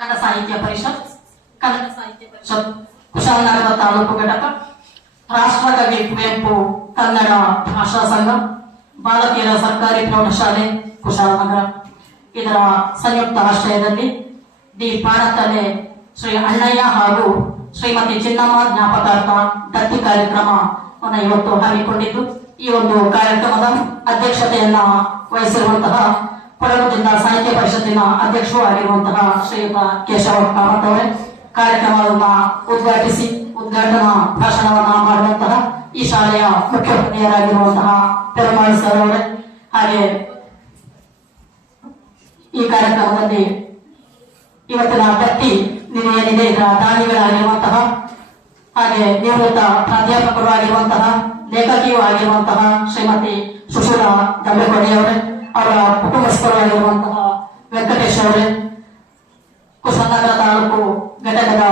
ಕನ್ನಡ ಸಾಹಿತ್ಯ ಪರಿಷತ್ ಕುಶಾಲನಗರ ತಾಲೂಕು ಘಟಕ, ರಾಷ್ಟ್ರಕವಿ ಕುವೆಂಪು ಕನ್ನಡ ಭಾಷಾ ಸಂಘ, ಬಾಲಕಿಯರ ಸರ್ಕಾರಿ ಪ್ರೌಢಶಾಲೆ ಕುಶಾಲನಗರ ಇದರ ಸಂಯುಕ್ತ ಆಶ್ರಯದಲ್ಲಿ ದಿ ಪಾಣತಲೆ ಶ್ರೀ ಅಣ್ಣಯ್ಯ ಹಾಗೂ ಶ್ರೀಮತಿ ಚಿನ್ನಮ್ಮ ಜ್ಞಾಪಕಾರ್ಥ ದತ್ತಿ ಕಾರ್ಯಕ್ರಮವನ್ನು ಇವತ್ತು ಹಮ್ಮಿಕೊಂಡಿದ್ದು, ಈ ಒಂದು ಕಾರ್ಯಕ್ರಮದ ಅಧ್ಯಕ್ಷತೆಯನ್ನ ವಹಿಸಿರುವಂತಹ ಕೊಡಗು ಜಿಲ್ಲಾ ಸಾಹಿತ್ಯ ಪರಿಷತ್ತಿನ ಅಧ್ಯಕ್ಷರು ಆಗಿರುವಂತಹ ಶ್ರೀಯುತ ಕೇಶವ ಕಾಮತ್ ಅವರೇ, ಕಾರ್ಯಕ್ರಮವನ್ನ ಉದ್ಘಾಟಿಸಿ ಉದ್ಘಾಟನಾ ಭಾಷಣವನ್ನ ಮಾಡುವಂತಹ ಈ ಶಾಲೆಯ ಮುಖ್ಯೋಪಾಧ್ಯಾಯರಾಗಿರುವಂತಹ ಪೆರುಮಾಳ್ ಸರ್ ಅವರೇ, ಹಾಗೆ ಈ ಕಾರ್ಯಕ್ರಮದಲ್ಲಿ ಇವತ್ತಿನ ದತ್ತಿ ನಿಧಿಯೇನಿದೆ ಇದರ ದಾನಿಗಳಾಗಿರುವಂತಹ ಹಾಗೆ ನಿವೃತ್ತ ಪ್ರಾಧ್ಯಾಪಕರು ಆಗಿರುವಂತಹ ಲೇಖಕಿಯೂ ಆಗಿರುವಂತಹ ಶ್ರೀಮತಿ ಸುಶೀಲಾ ಗಂಬೆಕೊಡಿ ಅವರೇ, ಅವರ ಕುಟುಂಬಸ್ಥರು ಆಗಿರುವಂತಹ ವೆಂಕಟೇಶ್ ಅವರೇ, ಕುಶಾಲನಗರ ತಾಲೂಕು ಘಟಕದ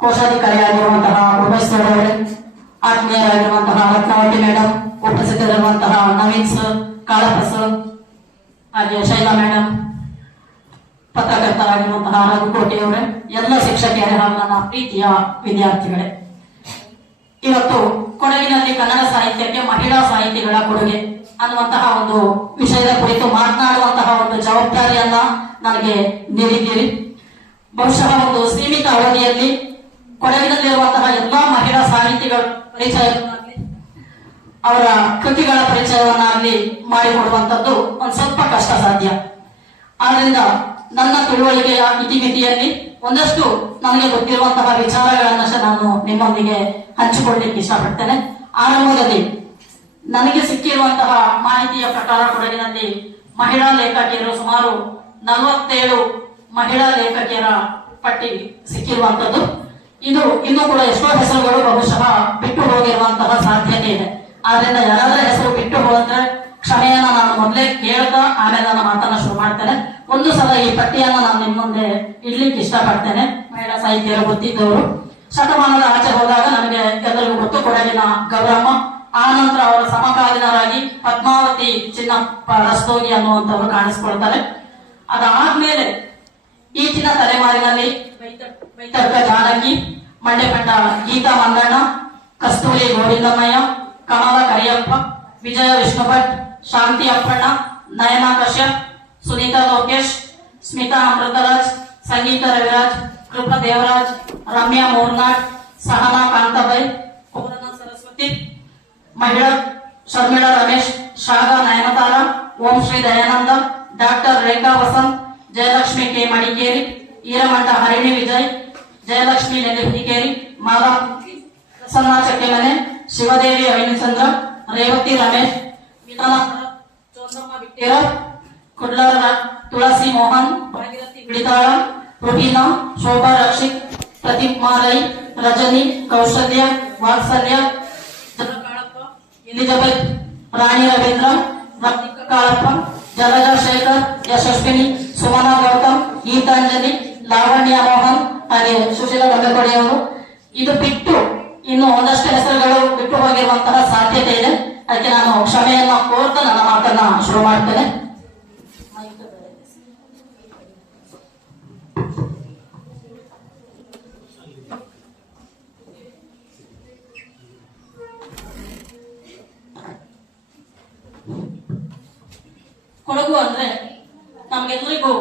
ಕೋಶಾಧಿಕಾರಿ ಆಗಿರುವಂತಹ ಉಮೇಶ್ ಅವರೇ, ಆತ್ಮೀಯರಾಗಿರುವಂತಹ ರತ್ನಾವತಿ ಮೇಡಮ್, ಉಪಸ್ಥಿತರಿರುವಂತಹ ನವೀನ್ ಸರ್, ಕಾಳಪ್ಪ ಸರ್, ಹಾಗೆ ಶೈಲಾ ಮೇಡಮ್, ಪತ್ರಕರ್ತರಾಗಿರುವಂತಹ ರಘುಕೋಟಿ ಅವರೇ, ಎಲ್ಲ ಶಿಕ್ಷಕಿಯರೇ ಹಾಗೂ ನನ್ನ ಪ್ರೀತಿಯ ವಿದ್ಯಾರ್ಥಿಗಳೇ, ಇವತ್ತು ಕೊಡಗಿನಲ್ಲಿ ಕನ್ನಡ ಸಾಹಿತ್ಯಕ್ಕೆ ಮಹಿಳಾ ಸಾಹಿತಿಗಳ ಕೊಡುಗೆ ಅನ್ನುವಂತಹ ಒಂದು ವಿಷಯದ ಕುರಿತು ಮಾತನಾಡುವಂತಹ ಒಂದು ಜವಾಬ್ದಾರಿಯನ್ನ ನನಗೆ ನೀಡಿದ್ದೀರಿ. ಬಹುಶಃ ಒಂದು ಸೀಮಿತ ಅವಧಿಯಲ್ಲಿ ಕೊಡಗಿನಲ್ಲಿರುವಂತಹ ಎಲ್ಲಾ ಮಹಿಳಾ ಸಾಹಿತಿಗಳ ಪರಿಚಯವನ್ನಾಗಲಿ ಅವರ ಕೃತಿಗಳ ಪರಿಚಯವನ್ನಾಗಲಿ ಮಾಡಿಕೊಡುವಂತದ್ದು ಒಂದು ಸ್ವಲ್ಪ ಕಷ್ಟ ಸಾಧ್ಯ. ಆದ್ರಿಂದ ನನ್ನ ತಿಳುವಳಿಕೆಯ ಇತಿಮಿತಿಯಲ್ಲಿ ಒಂದಷ್ಟು ನನಗೆ ಗೊತ್ತಿರುವಂತಹ ವಿಚಾರಗಳನ್ನಷ್ಟೇ ನಾನು ನಿಮ್ಮೊಂದಿಗೆ ಹಂಚಿಕೊಳ್ಳಲಿಕ್ಕೆ ಇಷ್ಟಪಡ್ತೇನೆ. ಆರಂಭದಲ್ಲಿ ನನಗೆ ಸಿಕ್ಕಿರುವಂತಹ ಮಾಹಿತಿಯ ಪ್ರಕಾರ ಕೊಡಗಿನಲ್ಲಿ ಮಹಿಳಾ ಲೇಖಕಿಯರು ಸುಮಾರು 47 ಮಹಿಳಾ ಲೇಖಕಿಯರ ಪಟ್ಟಿ ಸಿಕ್ಕಿರುವಂತದ್ದು. ಇದು ಇನ್ನೂ ಕೂಡ ಎಷ್ಟೋ ಹೆಸರುಗಳು ಬಹುಶಃ ಬಿಟ್ಟು ಹೋಗಿರುವಂತಹ ಸಾಧ್ಯತೆ ಇದೆ. ಆದ್ರಿಂದ ಯಾರಾದ್ರೂ ಹೆಸರು ಬಿಟ್ಟು ಹೋದ್ರೆ ಕ್ಷಮೆಯನ್ನ ನಾನು ಮೊದಲೇ ಕೇಳ್ತಾ ಆಮೇಲೆ ನನ್ನ ಮಾತನ್ನ ಶುರು ಮಾಡ್ತೇನೆ. ಒಂದು ಸಲ ಈ ಪಟ್ಟಿಯನ್ನ ನಾನು ನಿಮ್ಮ ಮುಂದೆ ಇಡ್ಲಿಕ್ಕೆ ಇಷ್ಟಪಡ್ತೇನೆ. ಮಹಿಳಾ ಸಾಹಿತ್ಯರು ಗೊತ್ತಿದ್ದವರು, ಶತಮಾನದ ಆಚೆ ಹೋದಾಗ ನನಗೆ ಎಲ್ಲರಿಗೂ ಗೊತ್ತು ಕೊಡಗಿನ ಗೌರಮ್ಮ, ಆ ನಂತರ ಅವರ ಸಮಕಾಲೀನರಾಗಿ ಪದ್ಮಾವತಿ ಚಿನ್ನಪ್ಪ ರಸ್ತೋಗಿ ಅನ್ನುವಂಥವ್ರು ಕಾಣಿಸ್ಕೊಳ್ತಾರೆ. ಅದಾದ್ಮೇಲೆ ಈಚಿನ ತಲೆಮಾರಿನಲ್ಲಿ ವೈತರ್ಕ ಜಾನಕಿ, ಮಂಡ್ಯಪಂಡ ಗೀತಾ ಮಂದಣ್ಣ, ಕಸ್ತೂರಿ ಗೋವಿಂದಮ್ಮಯ್ಯ, ಕಮಲ ಕರಿಯಪ್ಪ, ವಿಜಯ ವಿಷ್ಣುಭಟ್, ಶಾಂತಿ ಅಪ್ಪಣ್ಣ, ನಯನಾ ಕಶ್ಯಪ್, ಸುನೀತಾ ಲೋಕೇಶ್, ಸ್ಮಿತಾ ಅಮೃತರಾಜ್, ಸಂಗೀತ ರವಿರಾಜ್, ಕೃಪಾ ದೇವರಾಜ್, ರಮ್ಯಾ ಮೋರ್ನಾಡ್, ಸಹನಾ ಕಾಂತಾಬೈ, ಪೂರ್ಣ ಸರಸ್ವತಿ, ಮಹಿಳಾ ಶರ್ಮಿಳಾ ರಮೇಶ್, ಶಾಗಾ ನಯನತಾರ, ಓಂ ಶ್ರೀ ದಯಾನಂದ, ಡಾಕ್ಟರ್ ರೇಖಾ ವಸಂತ್, ಜಯಲಕ್ಷ್ಮಿ ಕೆ ಮಡಿಕೇರಿ, ಈರಮಂಡ ಹರಿಣಿ ವಿಜಯ್, ಜಯಲಕ್ಷ್ಮಿ ನೆಲ್ಲಿಕೇರಿ, ಮಾಲಾ ಪ್ರಸನ್ನ ಚಕ್ಕೆಮನೆ, ಶಿವದೇವಿ ಅವಿನಚಂದ್ರ, ರೇವತಿ ರಮೇಶ್, ಚೋಂದಮ್ಮ ಬಿಟ್ಟೇರ, ಕುಡ್ಲರ ತುಳಸಿ ಮೋಹನ್, ಭಾಗೀರಥಿ ಬಿಡಿತಾಳ, ರುಬೀನಾ, ಶೋಭಾ ರಕ್ಷಿತ್, ಪ್ರತಿಮಾ ರೈ, ರಜನಿ, ಕೌಶಲ್ಯ, ವಾತ್ಸಲ್ಯ, ಕಾಳಪ್ಪ, ಎಲಿಜಬೆತ್, ರಾಣಿ ರವೀಂದ್ರ, ರತ್ನಿಕಾ ಕಾಳಪ್ಪ, ಜಲಜಾ ಶೇಖರ್, ಯಶಸ್ವಿನಿ, ಸುಮನಾ ಗೌತಮ್, ಗೀತಾಂಜಲಿ, ಲಾವಣ್ಯ ಮೋಹನ್, ಹಾಗೆ ಸುಶೀಲಾ ಗಂಗಕೊಡಿ ಅವರು. ಇದು ಬಿಟ್ಟು ಇನ್ನು ಒಂದಷ್ಟು ಹೆಸರುಗಳು ಬಿಟ್ಟು ಹೋಗಿರುವಂತಹ ಸಾಧ್ಯತೆ ಇದೆ. ಅದಕ್ಕೆ ನಾನು ಕ್ಷಮೆಯನ್ನ ಕೋರ್ತಾ ನನ್ನ ಮಾತನ್ನ ಶುರು ಮಾಡ್ತೇನೆ. ಕೊಡಗು ಅಂದ್ರೆ ನಮ್ಗೆಲ್ಲರಿಗೂ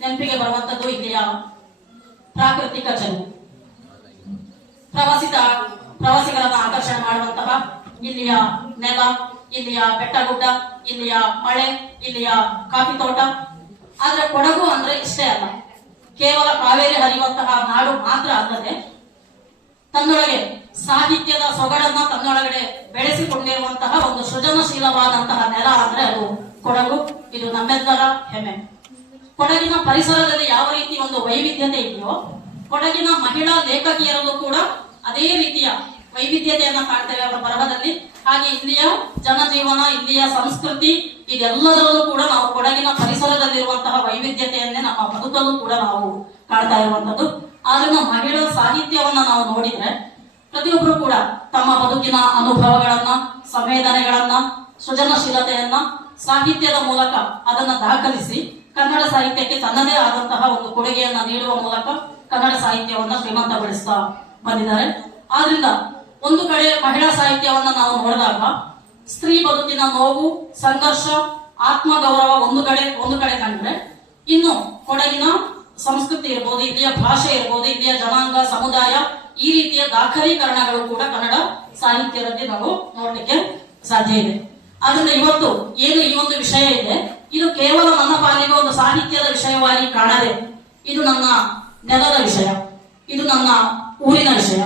ನೆನಪಿಗೆ ಬರುವಂತದ್ದು ಇಲ್ಲಿಯ ಪ್ರಾಕೃತಿಕ ಚೆಲುವು, ಪ್ರವಾಸಿಗರನ್ನ ಆಕರ್ಷಣೆ ಮಾಡುವಂತಹ ಇಲ್ಲಿಯ ನೆಲ, ಇಲ್ಲಿಯ ಬೆಟ್ಟಗುಡ್ಡ, ಇಲ್ಲಿಯ ಮಳೆ, ಇಲ್ಲಿಯ ಕಾಫಿ ತೋಟ. ಆದ್ರೆ ಕೊಡಗು ಅಂದ್ರೆ ಇಷ್ಟೇ ಅಲ್ಲ, ಕೇವಲ ಕಾವೇರಿ ಹರಿಯುವಂತಹ ನಾಡು ಮಾತ್ರ ಅಲ್ಲದೆ ತನ್ನೊಳಗೆ ಸಾಹಿತ್ಯದ ಸೊಗಡನ್ನ ತನ್ನೊಳಗಡೆ ಬೆಳೆಸಿಕೊಂಡಿರುವಂತಹ ಒಂದು ಸೃಜನಶೀಲವಾದಂತಹ ನೆಲ ಅಂದ್ರೆ ಅದು ಕೊಡಗು. ಇದು ನಮ್ಮೆಲ್ಲರ ಹೆಮ್ಮೆ. ಕೊಡಗಿನ ಪರಿಸರದಲ್ಲಿ ಯಾವ ರೀತಿ ಒಂದು ವೈವಿಧ್ಯತೆ ಇದೆಯೋ, ಕೊಡಗಿನ ಮಹಿಳಾ ಲೇಖಕಿಯರಲ್ಲೂ ಕೂಡ ಅದೇ ರೀತಿಯ ವೈವಿಧ್ಯತೆಯನ್ನ ಕಾಣ್ತೇವೆ ಅವರ ಬರಹದಲ್ಲಿ. ಹಾಗೆ ಇಲ್ಲಿಯ ಜನಜೀವನ, ಇಲ್ಲಿಯ ಸಂಸ್ಕೃತಿ, ಇದೆಲ್ಲದರಲ್ಲೂ ಕೂಡ ನಾವು ಕೊಡಗಿನ ಪರಿಸರದಲ್ಲಿರುವಂತಹ ವೈವಿಧ್ಯತೆಯನ್ನೇ ನಮ್ಮ ಬದುಕಲ್ಲೂ ಕೂಡ ನಾವು ಕಾಣ್ತಾ ಇರುವಂತದ್ದು. ಆದ್ರಿಂದ ಮಹಿಳಾ ಸಾಹಿತ್ಯವನ್ನ ನಾವು ನೋಡಿದ್ರೆ ಪ್ರತಿಯೊಬ್ಬರು ಕೂಡ ತಮ್ಮ ಬದುಕಿನ ಅನುಭವಗಳನ್ನ, ಸಂವೇದನೆಗಳನ್ನ, ಸೃಜನಶೀಲತೆಯನ್ನ ಸಾಹಿತ್ಯದ ಮೂಲಕ ಅದನ್ನ ದಾಖಲಿಸಿ ಕನ್ನಡ ಸಾಹಿತ್ಯಕ್ಕೆ ತನ್ನದೇ ಆದಂತಹ ಒಂದು ಕೊಡುಗೆಯನ್ನ ನೀಡುವ ಮೂಲಕ ಕನ್ನಡ ಸಾಹಿತ್ಯವನ್ನ ಶ್ರೀಮಂತಗೊಳಿಸ್ತಾ ಬಂದಿದ್ದಾರೆ. ಆದ್ರಿಂದ ಒಂದು ಕಡೆ ಮಹಿಳಾ ಸಾಹಿತ್ಯವನ್ನ ನಾವು ನೋಡಿದಾಗ ಸ್ತ್ರೀ ಬದುಕಿನ ನೋವು, ಸಂಘರ್ಷ, ಆತ್ಮಗೌರವ ಒಂದು ಕಡೆ ಕಂಡ್ರೆ, ಇನ್ನು ಕೊಡಗಿನ ಸಂಸ್ಕೃತಿ ಇರ್ಬೋದು, ಇಲ್ಲಿಯ ಭಾಷೆ ಇರ್ಬೋದು, ಇಲ್ಲಿಯ ಜನಾಂಗ ಸಮುದಾಯ, ಈ ರೀತಿಯ ದಾಖಲೀಕರಣಗಳು ಕೂಡ ಕನ್ನಡ ಸಾಹಿತ್ಯದಲ್ಲಿ ನಾವು ನೋಡ್ಲಿಕ್ಕೆ ಸಾಧ್ಯ ಇದೆ. ಆದ್ರಿಂದ ಇವತ್ತು ಏನು ಈ ಒಂದು ವಿಷಯ ಇದೆ, ಇದು ಕೇವಲ ನನ್ನ ಪಾಲಿಗೆ ಒಂದು ಸಾಹಿತ್ಯದ ವಿಷಯವಾಗಿ ಕಾಣದೆ, ಇದು ನನ್ನ ನೆಲದ ವಿಷಯ, ಇದು ನನ್ನ ಊರಿನ ವಿಷಯ,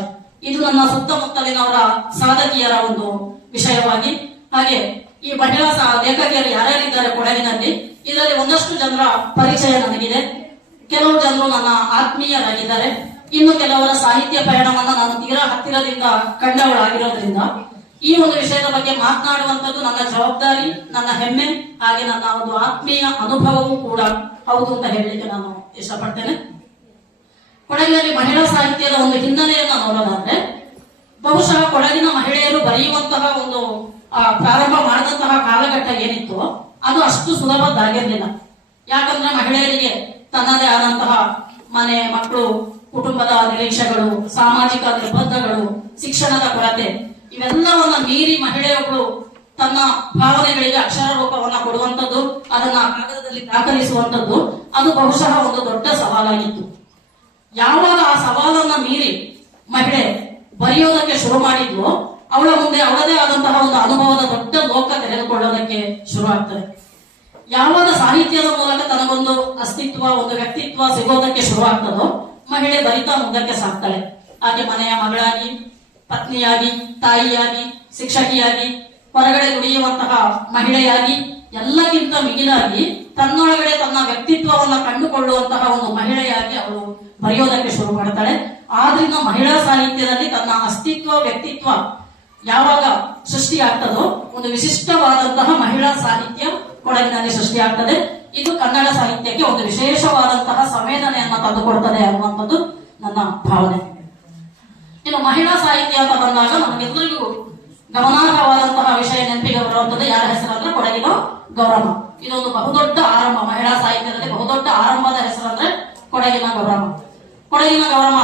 ಇದು ನನ್ನ ಸುತ್ತಮುತ್ತಲಿನವರ ಸಾಧಕಿಯರ ಒಂದು ವಿಷಯವಾಗಿ, ಹಾಗೆ ಈ ಮಹಿಳಾ ಲೇಖಕಿಯರು ಯಾರ್ಯಾರಿದ್ದಾರೆ ಕೊಡಗಿನಲ್ಲಿ, ಇದರಲ್ಲಿ ಒಂದಷ್ಟು ಜನರ ಪರಿಚಯ ನನಗಿದೆ. ಕೆಲವು ಜನರು ನನ್ನ ಆತ್ಮೀಯರಾಗಿದ್ದಾರೆ, ಇನ್ನು ಕೆಲವರ ಸಾಹಿತ್ಯ ಪಯಣವನ್ನ ನಾನು ತೀರಾ ಹತ್ತಿರದಿಂದ ಕಂಡವಳಾಗಿರೋದ್ರಿಂದ ಈ ಒಂದು ವಿಷಯದ ಬಗ್ಗೆ ಮಾತನಾಡುವಂಥದ್ದು ನನ್ನ ಜವಾಬ್ದಾರಿ, ನನ್ನ ಹೆಮ್ಮೆ, ಹಾಗೆ ನನ್ನ ಒಂದು ಆತ್ಮೀಯ ಅನುಭವವೂ ಕೂಡ ಹೌದು ಅಂತ ಹೇಳಲಿಕ್ಕೆ ನಾನು ಇಷ್ಟಪಡ್ತೇನೆ. ಕೊಡಗಿನಲ್ಲಿ ಮಹಿಳಾ ಸಾಹಿತ್ಯದ ಒಂದು ಹಿನ್ನೆಲೆಯನ್ನ ನೋಡೋದಾದ್ರೆ, ಬಹುಶಃ ಕೊಡಗಿನ ಮಹಿಳೆಯರು ಬರೆಯುವಂತಹ ಒಂದು ಪ್ರಾರಂಭ ಮಾಡಿದಂತಹ ಕಾಲಘಟ್ಟ ಏನಿತ್ತು ಅದು ಅಷ್ಟು ಸುಲಭದ್ದಾಗಿರ್ಲಿಲ್ಲ. ಯಾಕಂದ್ರೆ ಮಹಿಳೆಯರಿಗೆ ತನ್ನದೇ ಆದಂತಹ ಮನೆ, ಮಕ್ಕಳು, ಕುಟುಂಬದ ನಿರೀಕ್ಷೆಗಳು, ಸಾಮಾಜಿಕ ನಿರ್ಬಂಧಗಳು, ಶಿಕ್ಷಣದ ಕೊರತೆ, ಇವೆಲ್ಲವನ್ನ ಮೀರಿ ಮಹಿಳೆಯೊಬ್ಬಳು ತನ್ನ ಭಾವನೆಗಳಿಗೆ ಅಕ್ಷರ ರೂಪವನ್ನ ಕೊಡುವಂಥದ್ದು, ಅದನ್ನ ಕಾಗದದಲ್ಲಿ ದಾಖಲಿಸುವಂಥದ್ದು, ಅದು ಬಹುಶಃ ಒಂದು ದೊಡ್ಡ ಸವಾಲಾಗಿತ್ತು. ಯಾವಾಗ ಆ ಸವಾಲನ್ನ ಮೀರಿ ಮಹಿಳೆ ಬರೆಯೋದಕ್ಕೆ ಶುರು ಮಾಡಿದ್ಲು, ಅವಳ ಮುಂದೆ ಅವಳದೇ ಆದಂತಹ ಒಂದು ಅನುಭವದ ದೊಡ್ಡ ಲೋಕ ತೆರೆದುಕೊಳ್ಳೋದಕ್ಕೆ ಶುರು ಆಗ್ತದೆ. ಯಾವಾಗ ಸಾಹಿತ್ಯದ ಮೂಲಕ ತನಗೊಂದು ಅಸ್ತಿತ್ವ, ಒಂದು ವ್ಯಕ್ತಿತ್ವ ಸಿಗೋದಕ್ಕೆ ಶುರು ಆಗ್ತದೋ, ಮಹಿಳೆ ಬರಿತಾ ಮುಂದಕ್ಕೆ ಸಾಕ್ತಾಳೆ. ಆಕೆ ಮನೆಯ ಮಗಳಾಗಿ, ಪತ್ನಿಯಾಗಿ, ತಾಯಿಯಾಗಿ, ಶಿಕ್ಷಕಿಯಾಗಿ, ಹೊರಗಡೆ ದುಡಿಯುವಂತಹ ಮಹಿಳೆಯಾಗಿ, ಎಲ್ಲಕ್ಕಿಂತ ಮಿಗಿಲಾಗಿ ತನ್ನೊಳಗಡೆ ತನ್ನ ವ್ಯಕ್ತಿತ್ವವನ್ನ ಕಂಡುಕೊಳ್ಳುವಂತಹ ಒಂದು ಮಹಿಳೆಯಾಗಿ ಅವಳು ಬರೆಯೋದಕ್ಕೆ ಶುರು ಮಾಡ್ತಾಳೆ. ಆದ್ರಿಂದ ಮಹಿಳಾ ಸಾಹಿತ್ಯದಲ್ಲಿ ತನ್ನ ಅಸ್ತಿತ್ವ, ವ್ಯಕ್ತಿತ್ವ ಯಾವಾಗ ಸೃಷ್ಟಿಯಾಗ್ತದೋ, ಒಂದು ವಿಶಿಷ್ಟವಾದಂತಹ ಮಹಿಳಾ ಸಾಹಿತ್ಯ ಕೊಡಗಿನಲ್ಲಿ ಸೃಷ್ಟಿಯಾಗ್ತದೆ. ಇದು ಕನ್ನಡ ಸಾಹಿತ್ಯಕ್ಕೆ ಒಂದು ವಿಶೇಷವಾದಂತಹ ಸಂವೇದನೆಯನ್ನ ತಂದುಕೊಡ್ತದೆ ಅನ್ನುವಂಥದ್ದು ನನ್ನ ಭಾವನೆ. ಇನ್ನು ಮಹಿಳಾ ಸಾಹಿತ್ಯ ಅಂತ ಬಂದಾಗ ನಮಗೆಲ್ಲರಿಗೂ ಗಮನಾರ್ಹವಾದಂತಹ ವಿಷಯ ನೆನಪಿಗೆ ಬರುವಂತದ್ದು ಯಾರ ಹೆಸರು ಅಂದ್ರೆ ಕೊಡಗಿನ ಗೌರಮ್ಮ. ಇದೊಂದು ಬಹುದೊಡ್ಡ ಆರಂಭ, ಮಹಿಳಾ ಸಾಹಿತ್ಯದಲ್ಲಿ ಬಹುದೊಡ್ಡ ಆರಂಭದ ಹೆಸರು ಅಂದ್ರೆ ಕೊಡಗಿನ ಗೌರಮ್ಮ. ಕೊಡಗಿನ ಗೌರಮ್ಮ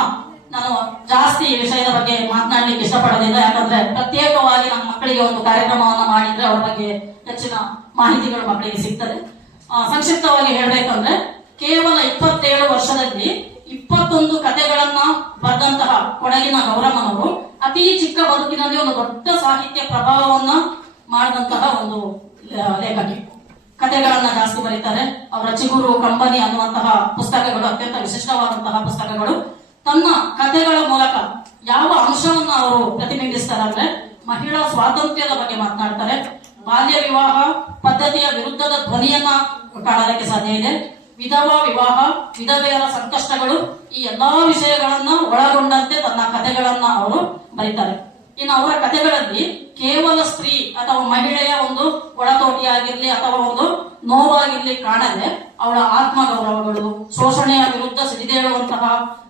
ನಾನು ಜಾಸ್ತಿ ಈ ವಿಷಯದ ಬಗ್ಗೆ ಮಾತನಾಡ್ಲಿಕ್ಕೆ ಇಷ್ಟಪಡೋದಿಲ್ಲ, ಯಾಕಂದ್ರೆ ಪ್ರತ್ಯೇಕವಾಗಿ ನಮ್ಮ ಮಕ್ಕಳಿಗೆ ಒಂದು ಕಾರ್ಯಕ್ರಮವನ್ನ ಮಾಡಿದ್ರೆ ಅವರ ಬಗ್ಗೆ ಹೆಚ್ಚಿನ ಮಾಹಿತಿಗಳು ಮಕ್ಕಳಿಗೆ ಸಿಗ್ತದೆ. ಸಂಕ್ಷಿಪ್ತವಾಗಿ ಹೇಳ್ಬೇಕಂದ್ರೆ, ಕೇವಲ 27 ವರ್ಷದಲ್ಲಿ 21 ಕಥೆಗಳನ್ನ ಬರೆದಂತಹ ಕೊಡಗಿನ ಗೌರಮ್ಮನವರು ಅತಿ ಚಿಕ್ಕ ಬದುಕಿನಲ್ಲಿ ಒಂದು ದೊಡ್ಡ ಸಾಹಿತ್ಯ ಪ್ರಭಾವವನ್ನ ಮಾಡಿದಂತಹ ಒಂದು ಲೇಖಕಿ. ಕಥೆಗಳನ್ನ ಜಾಸ್ತಿ ಬರೀತಾರೆ. ಅವರ ಚಿಗುರು, ಕಂಬನಿ ಅನ್ನುವಂತಹ ಪುಸ್ತಕಗಳು ಅತ್ಯಂತ ವಿಶಿಷ್ಟವಾದಂತಹ ಪುಸ್ತಕಗಳು. ತನ್ನ ಕಥೆಗಳ ಮೂಲಕ ಯಾವ ಅಂಶವನ್ನ ಅವರು ಪ್ರತಿಬಿಂಬಿಸ್ತಾರೆ ಅಂದ್ರೆ, ಮಹಿಳಾ ಸ್ವಾತಂತ್ರ್ಯದ ಬಗ್ಗೆ ಮಾತನಾಡ್ತಾರೆ. ಬಾಲ್ಯ ವಿವಾಹ ಪದ್ಧತಿಯ ವಿರುದ್ಧದ ಧ್ವನಿಯನ್ನ ಕಾಣೋದಕ್ಕೆ ಸಾಧ್ಯ ಇದೆ. ವಿಧವಾ ವಿವಾಹ, ವಿಧವೆಯರ ಸಂಕಷ್ಟಗಳು, ಈ ಎಲ್ಲಾ ವಿಷಯಗಳನ್ನ ಒಳಗೊಂಡಂತೆ ತನ್ನ ಕಥೆಗಳನ್ನ ಅವರು ಬರೀತಾರೆ. ಇನ್ನು ಅವರ ಕಥೆಗಳಲ್ಲಿ ಕೇವಲ ಸ್ತ್ರೀ ಅಥವಾ ಮಹಿಳೆಯ ಒಂದು ಒಳತೋಟಿಯಾಗಿರ್ಲಿ ಅಥವಾ ಒಂದು ನೋವಾಗಿರ್ಲಿ ಕಾಣದೆ, ಅವಳ ಆತ್ಮಗೌರವಗಳು, ಶೋಷಣೆಯ ವಿರುದ್ಧ ಸಿಡಿದೇಳುವಂತಹ,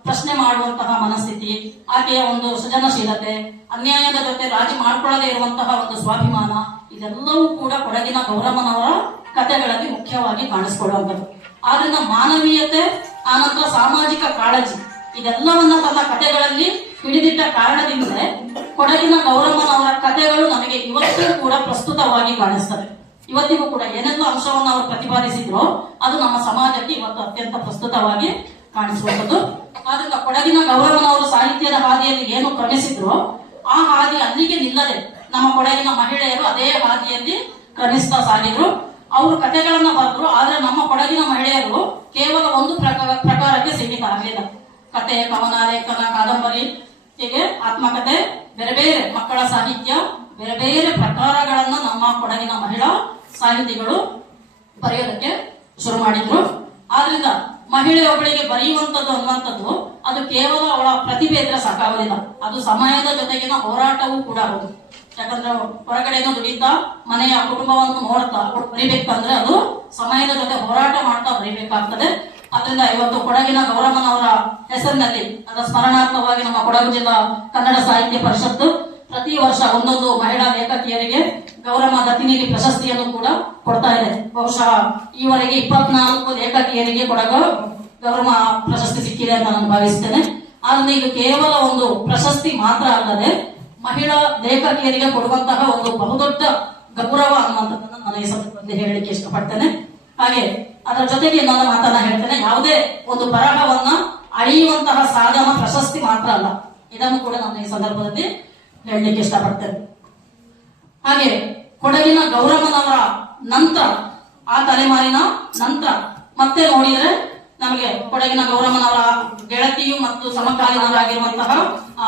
ಪ್ರಶ್ನೆ ಮಾಡುವಂತಹ ಮನಸ್ಥಿತಿ, ಆಕೆಯ ಒಂದು ಸೃಜನಶೀಲತೆ, ಅನ್ಯಾಯದ ಜೊತೆ ರಾಜಿ ಮಾಡ್ಕೊಳ್ಳದೆ ಇರುವಂತಹ ಒಂದು ಸ್ವಾಭಿಮಾನ, ಇದೆಲ್ಲವೂ ಕೂಡ ಕೊಡಗಿನ ಗೌರಮ್ಮನವರ ಕಥೆಗಳಲ್ಲಿ ಮುಖ್ಯವಾಗಿ ಕಾಣಿಸಿಕೊಳ್ಳುವಂಥದ್ದು. ಆದ್ರಿಂದ ಮಾನವೀಯತೆ, ಆನಂತರ ಸಾಮಾಜಿಕ ಕಾಳಜಿ, ಇದೆಲ್ಲವನ್ನ ತನ್ನ ಕಥೆಗಳಲ್ಲಿ ಹಿಡಿದಿಟ್ಟ ಕಾರಣದಿಂದಲೇ ಕೊಡಗಿನ ಗೌರಮ್ಮನವರ ಕಥೆಗಳು ನಮಗೆ ಇವತ್ತಿಗೂ ಕೂಡ ಪ್ರಸ್ತುತವಾಗಿ ಕಾಣಿಸ್ತದೆ. ಇವತ್ತಿಗೂ ಕೂಡ ಏನೆಲ್ಲ ಅಂಶವನ್ನು ಅವರು ಪ್ರತಿಪಾದಿಸಿದ್ರು ಅದು ನಮ್ಮ ಸಮಾಜಕ್ಕೆ ಇವತ್ತು ಅತ್ಯಂತ ಪ್ರಸ್ತುತವಾಗಿ ಕಾಣಿಸುವಂಥದ್ದು. ಆದ್ರಿಂದ ಕೊಡಗಿನ ಗೌರಮ್ಮನವರು ಸಾಹಿತ್ಯದ ಹಾದಿಯಲ್ಲಿ ಏನು ಕ್ರಮಿಸಿದ್ರು ಆ ಹಾದಿ ಅಲ್ಲಿಗೆ ನಿಲ್ಲದೆ ನಮ್ಮ ಕೊಡಗಿನ ಮಹಿಳೆಯರು ಅದೇ ಹಾದಿಯಲ್ಲಿ ಕ್ರಮಿಸ್ತಾ ಸಾಗಿದ್ರು. ಅವರು ಕಥೆಗಳನ್ನ ಬರೆದ್ರು. ಆದ್ರೆ ನಮ್ಮ ಕೊಡಗಿನ ಮಹಿಳೆಯರು ಕೇವಲ ಒಂದು ಪ್ರಕಾರಕ್ಕೆ ಸೀಮಿತ ಆಗಲಿಲ್ಲ. ಕತೆ, ಕವನ, ಲೇಖನ, ಕಾದಂಬರಿ, ಹೀಗೆ ಆತ್ಮಕಥೆ, ಬೇರೆ ಬೇರೆ ಮಕ್ಕಳ ಸಾಹಿತ್ಯ, ಬೇರೆ ಬೇರೆ ಪ್ರಕಾರಗಳನ್ನ ನಮ್ಮ ಕೊಡಗಿನ ಮಹಿಳಾ ಸಾಹಿತಿಗಳು ಬರೆಯೋದಕ್ಕೆ ಶುರು ಮಾಡಿದ್ರು. ಆದ್ರಿಂದ ಮಹಿಳೆಯೊಬ್ಬಳಿಗೆ ಬರೆಯುವಂಥದ್ದು ಅನ್ನುವಂಥದ್ದು ಅದು ಕೇವಲ ಅವಳ ಪ್ರತಿಭೆ ಇದ್ರೆ ಸಾಕಾಗೋದಿಲ್ಲ, ಅದು ಸಮಯದ ಜೊತೆಗಿನ ಹೋರಾಟವೂ ಕೂಡ ಹೌದು. ಯಾಕಂದ್ರೆ ಹೊರಗಡೆನೂ ದುಡಿತಾ ಮನೆಯ ಕುಟುಂಬವನ್ನು ನೋಡ್ತಾ ಬರಿಬೇಕಂದ್ರೆ ಅದು ಸಮಯದ ಜೊತೆ ಹೋರಾಟ ಮಾಡ್ತಾ ಬರೀಬೇಕಾಗ್ತದೆ. ಅದರಿಂದ ಇವತ್ತು ಕೊಡಗಿನ ಗೌರಮ್ಮನವರ ಹೆಸರಿನಲ್ಲಿ ಅದರ ಸ್ಮರಣಾರ್ಥವಾಗಿ ನಮ್ಮ ಕೊಡಗು ಜಿಲ್ಲಾ ಕನ್ನಡ ಸಾಹಿತ್ಯ ಪರಿಷತ್ತು ಪ್ರತಿ ವರ್ಷ ಒಂದೊಂದು ಮಹಿಳಾ ಲೇಖಕಿಯರಿಗೆ ಗೌರಮ್ಮ ದತ್ತಿನಿಧಿ ಪ್ರಶಸ್ತಿಯನ್ನು ಕೂಡ ಕೊಡ್ತಾ ಇದೆ. ಬಹುಶಃ ಈವರೆಗೆ 24 ಲೇಖಕಿಯರಿಗೆ ಗೌರಮ್ಮ ಪ್ರಶಸ್ತಿ ಸಿಕ್ಕಿದೆ ಅಂತ ನಾನು ಭಾವಿಸ್ತೇನೆ. ಆದ್ರೆ ಇದು ಕೇವಲ ಒಂದು ಪ್ರಶಸ್ತಿ ಮಾತ್ರ ಅಲ್ಲದೆ ಮಹಿಳಾ ಲೇಖಕಿಯರಿಗೆ ಕೊಡುವಂತಹ ಒಂದು ಬಹುದೊಡ್ಡ ಗೌರವ ಅನ್ನುವಂಥದ್ದನ್ನು ನಾನು ಈ ಸಂದರ್ಭದಲ್ಲಿ ಹೇಳಲಿಕ್ಕೆ ಇಷ್ಟಪಡ್ತೇನೆ. ಹಾಗೆ ಅದರ ಜೊತೆಗೆ ಇನ್ನೊಂದು ಮಾತನ್ನ ಹೇಳ್ತೇನೆ, ಯಾವುದೇ ಒಂದು ಬರಹವನ್ನ ಅಳೆಯುವಂತಹ ಸಾಧನ ಪ್ರಶಸ್ತಿ ಮಾತ್ರ ಅಲ್ಲ, ಇದನ್ನು ಕೂಡ ನಾನು ಈ ಸಂದರ್ಭದಲ್ಲಿ ಹೇಳಲಿಕ್ಕೆ ಇಷ್ಟಪಡ್ತೇನೆ. ಹಾಗೆ ಕೊಡಗಿನ ಗೌರಮ್ಮನವರ ನಂತರ, ಆ ತಲೆಮಾರಿನ ನಂತರ ಮತ್ತೆ ನೋಡಿದ್ರೆ ನಮಗೆ ಕೊಡಗಿನ ಗೌರಮ್ಮನವರ ಗೆಳತಿಯು ಮತ್ತು ಸಮಕಾಲೀನರಾಗಿರುವಂತಹ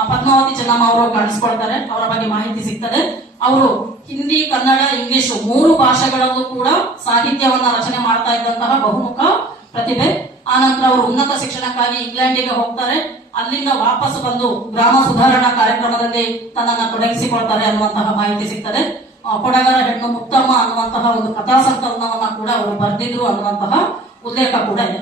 ಪದ್ಮಾವತಿ ಚೆನ್ನಮ್ಮ ಅವರು ಕಾಣಿಸ್ಕೊಳ್ತಾರೆ. ಅವರ ಬಗ್ಗೆ ಮಾಹಿತಿ ಸಿಗ್ತದೆ. ಅವರು ಹಿಂದಿ, ಕನ್ನಡ, ಇಂಗ್ಲಿಷ್ 3 ಭಾಷೆಗಳಲ್ಲೂ ಕೂಡ ಸಾಹಿತ್ಯವನ್ನ ರಚನೆ ಮಾಡ್ತಾ ಇದ್ದಂತಹ ಬಹುಮುಖ ಪ್ರತಿಭೆ. ಆನಂತರ ಅವರು ಉನ್ನತ ಶಿಕ್ಷಣಕ್ಕಾಗಿ ಇಂಗ್ಲೆಂಡಿಗೆ ಹೋಗ್ತಾರೆ. ಅಲ್ಲಿಂದ ವಾಪಸ್ ಬಂದು ಗ್ರಾಮ ಸುಧಾರಣಾ ಕಾರ್ಯಕ್ರಮದಲ್ಲಿ ತನ್ನನ್ನು ತೊಡಗಿಸಿಕೊಳ್ತಾರೆ ಅನ್ನುವಂತಹ ಮಾಹಿತಿ ಸಿಗ್ತದೆ. ಕೊಡಗರ ಹೆಣ್ಣು ಮುತ್ತಮ್ಮ ಅನ್ನುವಂತಹ ಒಂದು ಕಥಾ ಸಂಕಲನವನ್ನ ಕೂಡ ಅವರು ಬರೆದಿದ್ರು ಅನ್ನುವಂತಹ ಉಲ್ಲೇಖ ಕೂಡ ಇದೆ.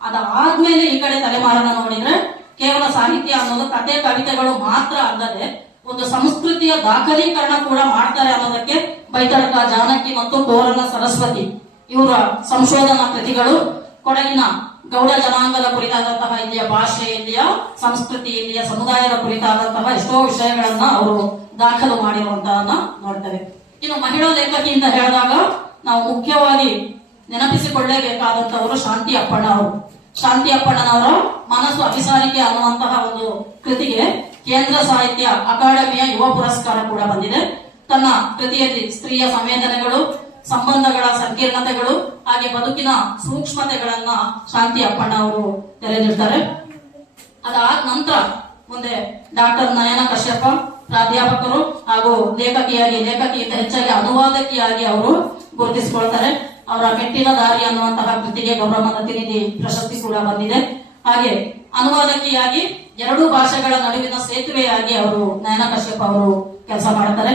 ಅದಾದ್ಮೇಲೆ ಈ ಕಡೆ ತಲೆಮಾರನ್ನ ನೋಡಿದ್ರೆ ಕೇವಲ ಸಾಹಿತ್ಯ ಅನ್ನೋದು ಕಥೆ ಕವಿತೆಗಳು ಮಾತ್ರ ಅಲ್ಲದೆ ಒಂದು ಸಂಸ್ಕೃತಿಯ ದಾಖಲೀಕರಣ ಕೂಡ ಮಾಡ್ತಾರೆ ಅನ್ನೋದಕ್ಕೆ ಬೈತಳಕ ಜಾನಕಿ ಮತ್ತು ಕೋರನ ಸರಸ್ವತಿ ಇವರ ಸಂಶೋಧನಾ ಕೃತಿಗಳು ಕೊಡಗಿನ ಗೌಡ ಜನಾಂಗದ ಕುರಿತಾದಂತಹ ಇಲ್ಲಿಯ ಭಾಷೆ, ಇಲ್ಲಿಯ ಸಂಸ್ಕೃತಿ, ಇಲ್ಲಿಯ ಸಮುದಾಯದ ಕುರಿತಾದಂತಹ ಎಷ್ಟೋ ವಿಷಯಗಳನ್ನ ಅವರು ದಾಖಲು ಮಾಡಿರುವಂತಹನ್ನ ನೋಡ್ತೇವೆ. ಇನ್ನು ಮಹಿಳಾ ಲೇಖಕಿ ಅಂತ ಹೇಳಿದಾಗ ನಾವು ಮುಖ್ಯವಾಗಿ ನೆನಪಿಸಿಕೊಳ್ಳಲೇಬೇಕಾದಂತವರು ಶಾಂತಿ ಅಪ್ಪಣ್ಣ ಅವರು. ಶಾಂತಿ ಅಪ್ಪಣ್ಣನವರ ಮನಸ್ಸು ಅಭಿಸಾರಿಕೆ ಅನ್ನುವಂತಹ ಒಂದು ಕೃತಿಗೆ ಕೇಂದ್ರ ಸಾಹಿತ್ಯ ಅಕಾಡೆಮಿಯ ಯುವ ಪುರಸ್ಕಾರ ಕೂಡ ಬಂದಿದೆ. ತನ್ನ ಕೃತಿಯಲ್ಲಿ ಸ್ತ್ರೀಯ ಸಂವೇದನೆಗಳು, ಸಂಬಂಧಗಳ ಸಂಕೀರ್ಣತೆಗಳು, ಹಾಗೆ ಬದುಕಿನ ಸೂಕ್ಷ್ಮತೆಗಳನ್ನ ಶಾಂತಿ ಅಪ್ಪಣ್ಣ ಅವರು ತೆರೆದಿರ್ತಾರೆ. ಅದಾದ ನಂತರ ಮುಂದೆ ಡಾಕ್ಟರ್ ನಯನ ಕಶ್ಯಪ ಪ್ರಾಧ್ಯಾಪಕರು ಹಾಗೂ ಲೇಖಕಿಯಿಂದ ಹೆಚ್ಚಾಗಿ ಅನುವಾದಕಿಯಾಗಿ ಅವರು ಗುರುತಿಸಿಕೊಳ್ತಾರೆ. ಅವರ ಮೆಟ್ಟಿನ ದಾರಿ ಅನ್ನುವಂತಹ ಕೃತಿಗೆ ಗೌರಮ್ಮ ದತ್ತಿನಿಧಿ ಪ್ರಶಸ್ತಿ ಕೂಡ ಬಂದಿದೆ. ಹಾಗೆ ಅನುವಾದಕಿಯಾಗಿ 2 ಭಾಷೆಗಳ ನಡುವಿನ ಸೇತುವೆಯಾಗಿ ಅವರು ನಯನ ಕಶ್ಯಪ ಅವರು ಕೆಲಸ ಮಾಡ್ತಾರೆ.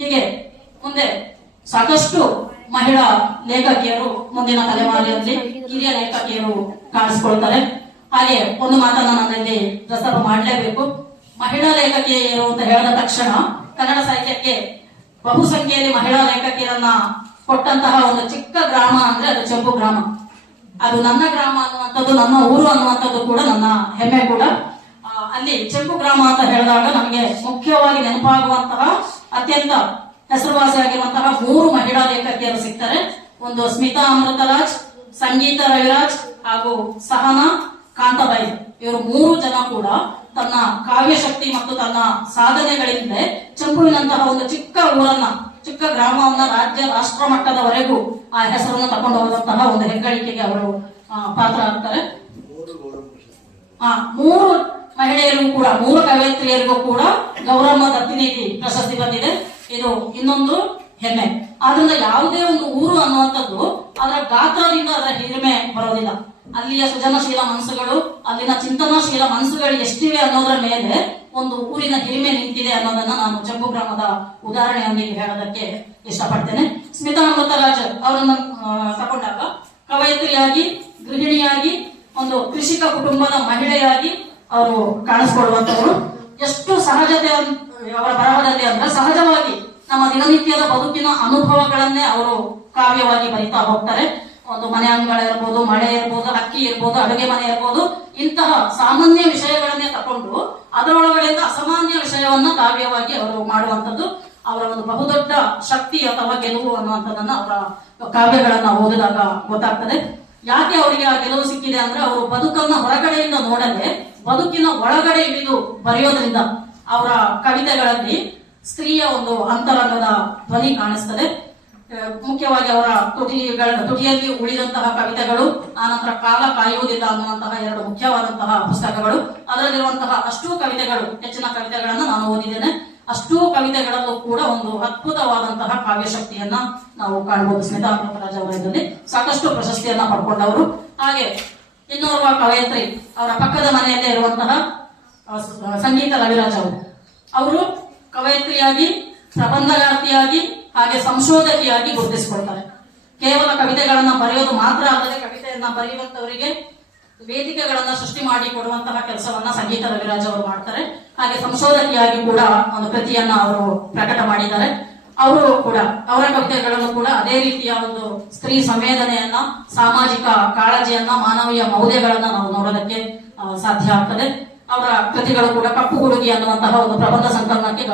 ಹೀಗೆ ಮುಂದೆ ಸಾಕಷ್ಟು ಮಹಿಳಾ ಲೇಖಕಿಯರು ಮುಂದಿನ ತಲೆಮಾರಿನಲ್ಲಿ ಹಿರಿಯ ಲೇಖಕಿಯರು ಕಾಣಿಸ್ಕೊಳ್ತಾರೆ. ಹಾಗೆ ಒಂದು ಮಾತನ್ನ ನನ್ನಲ್ಲಿ ಪ್ರಸ್ತಾಪ ಮಾಡಲೇಬೇಕು. ಮಹಿಳಾ ಲೇಖಕಿಯರು ಅಂತ ಹೇಳಿದ ತಕ್ಷಣ ಕನ್ನಡ ಸಾಹಿತ್ಯಕ್ಕೆ ಬಹುಸಂಖ್ಯೆಯಲ್ಲಿ ಮಹಿಳಾ ಲೇಖಕಿಯರನ್ನ ಕೊಟ್ಟಂತಹ ಒಂದು ಚಿಕ್ಕ ಗ್ರಾಮ ಅಂದ್ರೆ ಅದು ಚೆಂಬು ಗ್ರಾಮ. ಅದು ನನ್ನ ಗ್ರಾಮ ಅನ್ನುವಂಥದ್ದು, ನನ್ನ ಊರು ಅನ್ನುವಂಥದ್ದು ಕೂಡ ನನ್ನ ಹೆಮ್ಮೆ ಕೂಡ. ಅಲ್ಲಿ ಚೆಂಬು ಗ್ರಾಮ ಅಂತ ಹೇಳಿದಾಗ ನಮಗೆ ಮುಖ್ಯವಾಗಿ ನೆನಪಾಗುವಂತಹ ಅತ್ಯಂತ ಹೆಸರುವಾಸಿಯಾಗಿರುವಂತಹ 3 ಮಹಿಳಾ ಲೇಖಕಿಯರು ಸಿಗ್ತಾರೆ. ಒಂದು ಸ್ಮಿತಾ ಅಮೃತರಾಜ್, ಸಂಗೀತ ರವಿರಾಜ್ ಹಾಗೂ ಸಹನಾ ಕಾಂತಾಬಾಯಿ. ಇವರು 3 ಜನ ಕೂಡ ತನ್ನ ಕಾವ್ಯ ಶಕ್ತಿ ಮತ್ತು ತನ್ನ ಸಾಧನೆಗಳಿಂದ ಚೆಂಬುವಿನಂತಹ ಒಂದು ಚಿಕ್ಕ ಊರನ್ನ, ಚಿಕ್ಕ ಗ್ರಾಮವನ್ನ ರಾಜ್ಯ ರಾಷ್ಟ್ರ ಮಟ್ಟದವರೆಗೂ ಆ ಹೆಸರನ್ನು ತಕೊಂಡು ಹೋದಂತಹ ಒಂದು ಹೆಗ್ಗಳಿಕೆಗೆ ಅವರು ಪಾತ್ರ ಆಗ್ತಾರೆ. 3 ಮಹಿಳೆಯರಿಗೂ ಕೂಡ, 3 ಕವಯತ್ರಿಯರಿಗೂ ಕೂಡ ಗೌರಮ್ಮ ದತ್ತಿನಿಧಿ ಪ್ರಶಸ್ತಿ ಬಂದಿದೆ. ಇದು ಇನ್ನೊಂದು ಹೆಮ್ಮೆ. ಆದ್ರಿಂದ ಯಾವುದೇ ಒಂದು ಊರು ಅನ್ನುವಂಥದ್ದು ಅದರ ಗಾತ್ರದಿಂದ ಅದರ ಹಿರಿಮೆ ಬರೋದಿಲ್ಲ. ಅಲ್ಲಿಯ ಸೃಜನಶೀಲ ಮನಸ್ಸುಗಳು, ಅಲ್ಲಿನ ಚಿಂತನಾಶೀಲ ಮನಸ್ಸುಗಳು ಎಷ್ಟಿವೆ ಅನ್ನೋದರ ಮೇಲೆ ಒಂದು ಊರಿನ ಹಿರಿಮೆ ನಿಂತಿದೆ ಅನ್ನೋದನ್ನ ನಾನು ಚೆಂಬು ಗ್ರಾಮದ ಉದಾಹರಣೆಯೊಂದಿಗೆ ಹೇಳೋದಕ್ಕೆ ಇಷ್ಟಪಡ್ತೇನೆ. ಸ್ಮಿತಾ ಅಮೃತರಾಜ್ ಅವರನ್ನ ತಗೊಂಡಾಗ ಕವಯತ್ರಿಯಾಗಿ, ಗೃಹಿಣಿಯಾಗಿ, ಒಂದು ಕೃಷಿಕ ಕುಟುಂಬದ ಮಹಿಳೆಯಾಗಿ ಅವರು ಕಾಣಿಸ್ಕೊಳ್ಳುವಂತವರು. ಎಷ್ಟು ಸಹಜತೆ ಅವರ ಬರಹದಲ್ಲಿ ಅಂದ್ರೆ ಸಹಜವಾಗಿ ನಮ್ಮ ದಿನನಿತ್ಯದ ಬದುಕಿನ ಅನುಭವಗಳನ್ನೇ ಅವರು ಕಾವ್ಯವಾಗಿ ಬರಿತಾ ಹೋಗ್ತಾರೆ. ಒಂದು ಮನೆ ಅಂಗಳ ಇರ್ಬೋದು, ಮಳೆ ಇರ್ಬೋದು, ಹಕ್ಕಿ ಇರ್ಬೋದು, ಅಡುಗೆ ಮನೆ ಇರ್ಬೋದು, ಇಂತಹ ಸಾಮಾನ್ಯ ವಿಷಯಗಳನ್ನೇ ತಕೊಂಡು ಅದರೊಳಗಡೆಯಿಂದ ಅಸಾಮಾನ್ಯ ವಿಷಯವನ್ನ ಕಾವ್ಯವಾಗಿ ಅವರು ಮಾಡುವಂಥದ್ದು ಅವರ ಒಂದು ಬಹುದೊಡ್ಡ ಶಕ್ತಿ ಅಥವಾ ಗೆಲುವು ಅನ್ನುವಂಥದ್ದನ್ನ ಅವರ ಕಾವ್ಯಗಳನ್ನ ಓದಿದಾಗ ಗೊತ್ತಾಗ್ತದೆ. ಯಾಕೆ ಅವರಿಗೆ ಆ ಗೆಲುವು ಸಿಕ್ಕಿದೆ ಅಂದ್ರೆ ಅವರು ಬದುಕನ್ನ ಹೊರಗಡೆಯಿಂದ ನೋಡದೆ ಬದುಕಿನ ಒಳಗಡೆ ಇಳಿದು ಬರೆಯೋದ್ರಿಂದ ಅವರ ಕವಿತೆಗಳಲ್ಲಿ ಸ್ತ್ರೀಯ ಒಂದು ಅಂತರಂಗದ ಧ್ವನಿ ಕಾಣಿಸ್ತದೆ. ಮುಖ್ಯವಾಗಿ ಅವರ ತುಟಿಯಲ್ಲಿ ಉಳಿದಂತಹ ಕವಿತೆಗಳು, ಆನಂತರ ಕಾಲ ಕಾಯುವುದಿಲ್ಲ ಅನ್ನುವಂತಹ 2 ಮುಖ್ಯವಾದಂತಹ ಪುಸ್ತಕಗಳು. ಅದರಲ್ಲಿರುವಂತಹ ಅಷ್ಟೂ ಕವಿತೆಗಳು, ಹೆಚ್ಚಿನ ಕವಿತೆಗಳನ್ನು ನಾನು ಓದಿದ್ದೇನೆ. ಅಷ್ಟೂ ಕವಿತೆಗಳಲ್ಲೂ ಕೂಡ ಒಂದು ಅದ್ಭುತವಾದಂತಹ ಕಾವ್ಯ ಶಕ್ತಿಯನ್ನ ನಾವು ಕಾಣಬಹುದು. ಸ್ಮಿತಾ ಅಮೃತರಾಜ್ ಅವರಲ್ಲಿ ಸಾಕಷ್ಟು ಪ್ರಶಸ್ತಿಯನ್ನ ಪಡ್ಕೊಂಡವರು. ಹಾಗೆ ಇನ್ನೋರ್ವ ಕವಯತ್ರಿ, ಅವರ ಪಕ್ಕದ ಮನೆಯಲ್ಲೇ ಇರುವಂತಹ ಸಂಗೀತ ರವಿರಾಜ್ ಅವರು ಕವಯತ್ರಿಯಾಗಿ, ಪ್ರಬಂಧಗಾರ್ತಿಯಾಗಿ, ಹಾಗೆ ಸಂಶೋಧಕಿಯಾಗಿ ಗುರುತಿಸಿಕೊಳ್ತಾರೆ. ಕೇವಲ ಕವಿತೆಗಳನ್ನ ಬರೆಯೋದು ಮಾತ್ರ ಅಲ್ಲದೆ ಕವಿತೆಯನ್ನ ಬರೆಯುವಂತವರಿಗೆ ವೇದಿಕೆಗಳನ್ನ ಸೃಷ್ಟಿ ಮಾಡಿ ಕೊಡುವಂತಹ ಕೆಲಸವನ್ನ ಸಂಗೀತ ರವಿರಾಜ್ ಅವರು ಮಾಡ್ತಾರೆ. ಹಾಗೆ ಸಂಶೋಧಕಿಯಾಗಿ ಕೂಡ ಒಂದು ಕೃತಿಯನ್ನ ಅವರು ಪ್ರಕಟ ಮಾಡಿದ್ದಾರೆ. ಅವರು ಕೂಡ ಅವರ ಕವಿತೆಗಳನ್ನು ಕೂಡ ಅದೇ ರೀತಿಯ ಒಂದು ಸ್ತ್ರೀ ಸಂವೇದನೆಯನ್ನ, ಸಾಮಾಜಿಕ ಕಾಳಜಿಯನ್ನ, ಮಾನವೀಯ ಮೌಲ್ಯಗಳನ್ನ ನಾವು ನೋಡೋದಕ್ಕೆ ಸಾಧ್ಯ ಆಗ್ತದೆ. ಅವರ ಕೃತಿಗಳು ಕೂಡ ಕಪ್ಪು ಹುಡುಗಿ ಅನ್ನುವಂತಹ ಒಂದು ಪ್ರಬಂಧ ಸಂಕಲನಕ್ಕೆ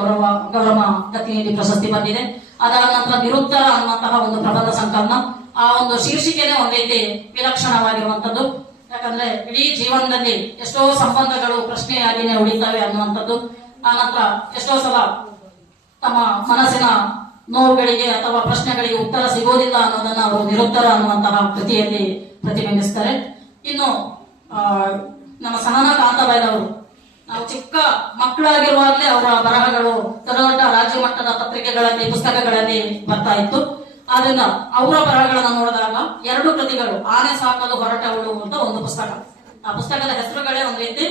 ಗೌರವ ದತ್ತಿನಿಧಿ ಪ್ರಶಸ್ತಿ ಬಂದಿದೆ. ಅದಾದ ನಂತರ ನಿರುತ್ತರ ಅನ್ನುವಂತಹ ಒಂದು ಪ್ರಬಂಧ ಸಂಕಲನ, ಆ ಒಂದು ಶೀರ್ಷಿಕೆನೇ ಒಂದ್ ರೀತಿ ವಿಲಕ್ಷಣವಾಗಿರುವಂತದ್ದು. ಯಾಕಂದ್ರೆ ಇಡೀ ಜೀವನದಲ್ಲಿ ಎಷ್ಟೋ ಸಂಬಂಧಗಳು ಪ್ರಶ್ನೆಯಾಗಿನೇ ಉಳಿತವೆ ಅನ್ನುವಂಥದ್ದು. ಆ ನಂತರ ಎಷ್ಟೋ ಸಲ ತಮ್ಮ ಮನಸ್ಸಿನ ನೋವುಗಳಿಗೆ ಅಥವಾ ಪ್ರಶ್ನೆಗಳಿಗೆ ಉತ್ತರ ಸಿಗೋದಿಲ್ಲ ಅನ್ನೋದನ್ನ ಅವರು ನಿರುತ್ತರ ಅನ್ನುವಂತಹ ಕೃತಿಯಲ್ಲಿ ಪ್ರತಿಬಿಂಬಿಸ್ತಾರೆ. ಇನ್ನು ನಮ್ಮ ಸಹನಾ ಕಾಂತಾಬಾಯಿರವರು, ನಾವು ಚಿಕ್ಕ ಮಕ್ಕಳಾಗಿರುವಾಗಲೇ ಅವರ ಬರಹಗಳು ದೊಡ್ಡ ದೊಡ್ಡ ರಾಜ್ಯ ಮಟ್ಟದ ಪತ್ರಿಕೆಗಳಲ್ಲಿ, ಪುಸ್ತಕಗಳಲ್ಲಿ ಬರ್ತಾ ಇತ್ತು. ಆದ್ರಿಂದ ಅವರ ಬರಹಗಳನ್ನ ನೋಡಿದಾಗ 2 ಕೃತಿಗಳು, ಆನೆ ಸಾಕಲು ಹೊರಟವಳು ಅಂತ ಒಂದು ಪುಸ್ತಕ, ಆ ಪುಸ್ತಕದ ಹೆಸರುಗಳೇ ಒಂದ್ ರೀತಿ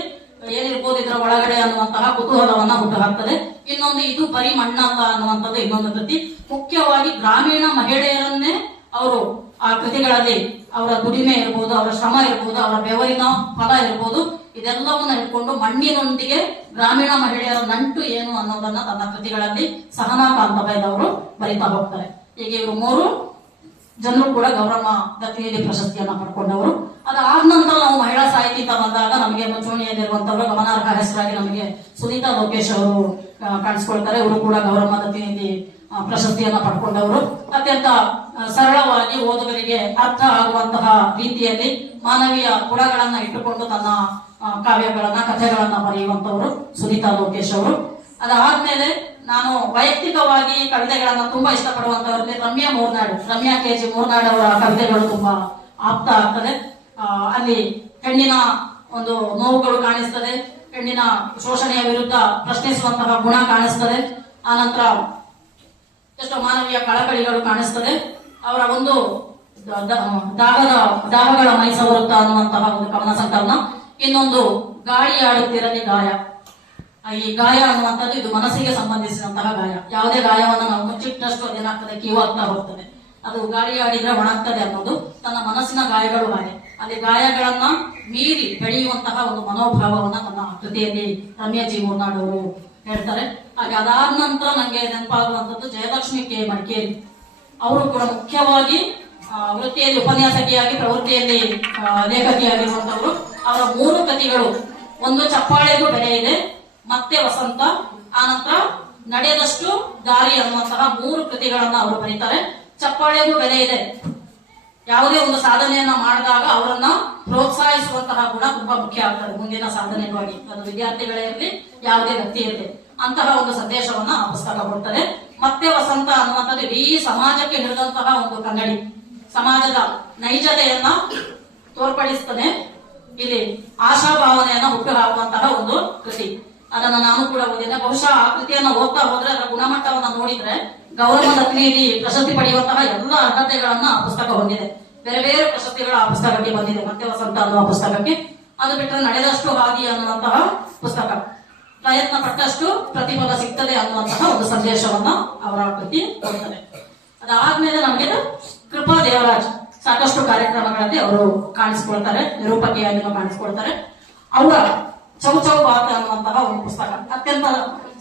ಏನಿರ್ಬೋದು ಇದರ ಒಳಗಡೆ ಅನ್ನುವಂತಹ ಕುತೂಹಲವನ್ನ ಹುಟ್ಟುಹಾಕ್ತದೆ. ಇನ್ನೊಂದು ಇದು ಬರೀ ಮಣ್ಣಲ್ಲ ಅನ್ನುವಂಥದ್ದು ಇನ್ನೊಂದು ಕೃತಿ. ಮುಖ್ಯವಾಗಿ ಗ್ರಾಮೀಣ ಮಹಿಳೆಯರನ್ನೇ ಅವರು ಆ ಕೃತಿಗಳಲ್ಲಿ ಅವರ ದುಡಿಮೆ ಇರ್ಬೋದು, ಅವರ ಶ್ರಮ ಇರ್ಬೋದು, ಅವರ ಬೆವರಿನ ಫಲ ಇರ್ಬೋದು, ಇದೆಲ್ಲವನ್ನ ಇಟ್ಕೊಂಡು ಮಣ್ಣಿನೊಂದಿಗೆ ಗ್ರಾಮೀಣ ಮಹಿಳೆಯರ ನಂಟು ಏನು ಅನ್ನೋದನ್ನ ತನ್ನ ಕೃತಿಗಳಲ್ಲಿ ಸಹನಾ ಕಾಂತಾಬಾಯಿರವರು ಬರಿತಾ ಹೋಗ್ತಾರೆ. ಹೀಗೆ ಇವರು 3 ಜನರು ಕೂಡ ಗೌರವ ದತ್ತಿನಿಧಿ ಪ್ರಶಸ್ತಿಯನ್ನ ಪಡ್ಕೊಂಡವರು. ಅದಾದ ನಂತರ ನಾವು ಮಹಿಳಾ ಸಾಹಿತಿ ಅಂತ ಬಂದಾಗ ನಮಗೆ ಮುಂಚೂಣಿಯಲ್ಲಿರುವಂತವರು ಗಮನಾರ್ಹ ಹೆಸರಾಗಿ ನಮಗೆ ಸುನೀತಾ ಲೋಕೇಶ್ ಅವರು ಕಾಣಿಸ್ಕೊಳ್ತಾರೆ. ಇವರು ಕೂಡ ಗೌರವ ದತ್ತಿನಿಧಿ ಪ್ರಶಸ್ತಿಯನ್ನ ಪಡ್ಕೊಂಡವರು. ಅತ್ಯಂತ ಸರಳವಾಗಿ ಓದುಗರಿಗೆ ಅರ್ಥ ಆಗುವಂತಹ ರೀತಿಯಲ್ಲಿ ಮಾನವೀಯ ಗುಣಗಳನ್ನ ಇಟ್ಟುಕೊಂಡು ತನ್ನ ಕಾವ್ಯಗಳನ್ನ, ಕಥೆಗಳನ್ನ ಬರೆಯುವಂತವರು ಸುನೀತಾ ಲೋಕೇಶ್ ಅವರು. ಅದಾದ್ಮೇಲೆ ನಾನು ವೈಯಕ್ತಿಕವಾಗಿ ಕವಿತೆಗಳನ್ನ ತುಂಬಾ ಇಷ್ಟಪಡುವಂತವರಲ್ಲಿ ರಮ್ಯಾ ಕೆಜಿ ಮೂರ್ನಾಡ್ ಅವರ ಕವಿತೆಗಳು ತುಂಬಾ ಆಪ್ತ ಆಗ್ತದೆ. ಅಲ್ಲಿ ಹೆಣ್ಣಿನ ಒಂದು ನೋವುಗಳು ಕಾಣಿಸ್ತದೆ, ಹೆಣ್ಣಿನ ಶೋಷಣೆಯ ವಿರುದ್ಧ ಪ್ರಶ್ನಿಸುವಂತಹ ಗುಣ ಕಾಣಿಸ್ತದೆ. ಆನಂತರ ಎಷ್ಟೋ ಮಾನವೀಯ ಕಳಕಳಿಗಳು ಕಾಣಿಸ್ತದೆ. ಅವರ ಒಂದು ದಾಹಗಳ ಮೈಸವರುತ್ತ ಅನ್ನುವಂತಹ ಒಂದು ಕವನ ಸಂಕಲನ. ಇನ್ನೊಂದು ಗಾಳಿ ಆಡುತ್ತಿರಲಿ ಗಾಯ. ಈ ಗಾಯ ಅನ್ನುವಂಥದ್ದು ಇದು ಮನಸ್ಸಿಗೆ ಸಂಬಂಧಿಸಿದಂತಹ ಗಾಯ. ಯಾವುದೇ ಗಾಯವನ್ನು ನಾವು ಮುಚ್ಚಿಟ್ಟಷ್ಟು ಅದೇನಾಗ್ತದೆ, ಕೀವಾಗ್ತಾ ಹೋಗ್ತದೆ. ಅದು ಗಾಳಿ ಆಡಿದ್ರೆ ಒಣಗ್ತದೆ ಅನ್ನೋದು ತನ್ನ ಮನಸ್ಸಿನ ಗಾಯಗಳು ಹಾಗೆ. ಅಲ್ಲಿ ಗಾಯಗಳನ್ನ ಮೀರಿ ಬೆಳೆಯುವಂತಹ ಒಂದು ಮನೋಭಾವವನ್ನ ತನ್ನ ಕೃತಿಯಲ್ಲಿ ರಮ್ಯಾ ಜಿ ಮೂರ್ನಾಡ್ ಅವರು ಹೇಳ್ತಾರೆ. ಹಾಗೆ ಅದಾದ ನಂತರ ನಂಗೆ ನೆನಪಾಗುವಂತದ್ದು ಜಯಲಕ್ಷ್ಮಿ ಕೆ ಮಡಿಕೇರಿ. ಅವರು ಕೂಡ ಮುಖ್ಯವಾಗಿ ವೃತ್ತಿಯಲ್ಲಿ ಉಪನ್ಯಾಸಕಿಯಾಗಿ, ಪ್ರವೃತ್ತಿಯಲ್ಲಿ ಲೇಖಕಿಯಾಗಿರುವಂತವರು. ಅವರ 3 ಕೃತಿಗಳು, ಒಂದು ಚಪ್ಪಾಳೆಗೂ ಬೆಲೆ ಇದೆ, ಮತ್ತೆ ವಸಂತ, ಆನಂತರ ನಡೆದಷ್ಟು ದಾರಿ ಅನ್ನುವಂತಹ 3 ಕೃತಿಗಳನ್ನ ಅವರು ಬರೀತಾರೆ. ಚಪ್ಪಾಳೆಗೂ ಬೆಲೆ ಇದೆ. ಯಾವುದೇ ಒಂದು ಸಾಧನೆಯನ್ನ ಮಾಡಿದಾಗ ಅವರನ್ನ ಪ್ರೋತ್ಸಾಹಿಸುವಂತಹ ಗುಣ ತುಂಬಾ ಮುಖ್ಯ ಆಗ್ತದೆ ಮುಂದಿನ ಸಾಧನೆಗಾಗಿ. ಅದು ವಿದ್ಯಾರ್ಥಿಗಳೇ ಇರಲಿ, ಯಾವುದೇ ವ್ಯಕ್ತಿ ಇರಲಿ, ಅಂತಹ ಒಂದು ಸಂದೇಶವನ್ನ ಆ ಪುಸ್ತಕ ಕೊಡ್ತದೆ. ಮತ್ತೆ ವಸಂತ ಅನ್ನುವಂಥದ್ದು ಇಡೀ ಸಮಾಜಕ್ಕೆ ಹಿಡಿದಂತಹ ಒಂದು ಕನ್ನಡಿ, ಸಮಾಜದ ನೈಜತೆಯನ್ನ ತೋರ್ಪಡಿಸ್ತದೆ. ಇಲ್ಲಿ ಆಶಾಭಾವನೆಯನ್ನ ಹುಟ್ಟು ಹಾಕುವಂತಹ ಒಂದು ಕೃತಿ. ಅದನ್ನ ನಾನು ಕೂಡ ಓದಿದ್ದೆ. ಬಹುಶಃ ಆ ಕೃತಿಯನ್ನ ಓದ್ತಾ ಹೋದ್ರೆ ಅದರ ಗುಣಮಟ್ಟವನ್ನ ನೋಡಿದ್ರೆ ಗೌರವ ದತ್ತಿನಿಧಿ ಪ್ರಶಸ್ತಿ ಪಡೆಯುವಂತಹ ಎಲ್ಲ ಅರ್ಹತೆಗಳನ್ನ ಆ ಪುಸ್ತಕ ಹೊಂದಿದೆ. ಬೇರೆ ಬೇರೆ ಪ್ರಶಸ್ತಿಗಳು ಆ ಪುಸ್ತಕಕ್ಕೆ ಬಂದಿದೆ. ಮತ್ತೆ ವಸಂತ ಅನ್ನುವ ಪುಸ್ತಕಕ್ಕೆ. ಅದು ಬಿಟ್ಟರೆ ನಡೆದಷ್ಟು ಹಾದಿ ಅನ್ನುವಂತಹ ಪುಸ್ತಕ, ಪ್ರಯತ್ನ ಪಟ್ಟಷ್ಟು ಪ್ರತಿಫಲ ಸಿಗ್ತದೆ ಅನ್ನುವಂತಹ ಒಂದು ಸಂದೇಶವನ್ನ ಅವರ ಕೃತಿ ಕೊಡ್ತದೆ. ಅದಾದ್ಮೇಲೆ ನಮಗೆ ಕೃಪಾ ದೇವರಾಜ್ ಸಾಕಷ್ಟು ಕಾರ್ಯಕ್ರಮಗಳಲ್ಲಿ ಅವರು ಕಾಣಿಸ್ಕೊಳ್ತಾರೆ, ನಿರೂಪಕಿಯಾಗಿಯೂ ಕಾಣಿಸ್ಕೊಳ್ತಾರೆ. ಅವರ ಚೌಚೌ ಬಾತ ಅನ್ನುವಂತಹ ಒಂದು ಪುಸ್ತಕ, ಅತ್ಯಂತ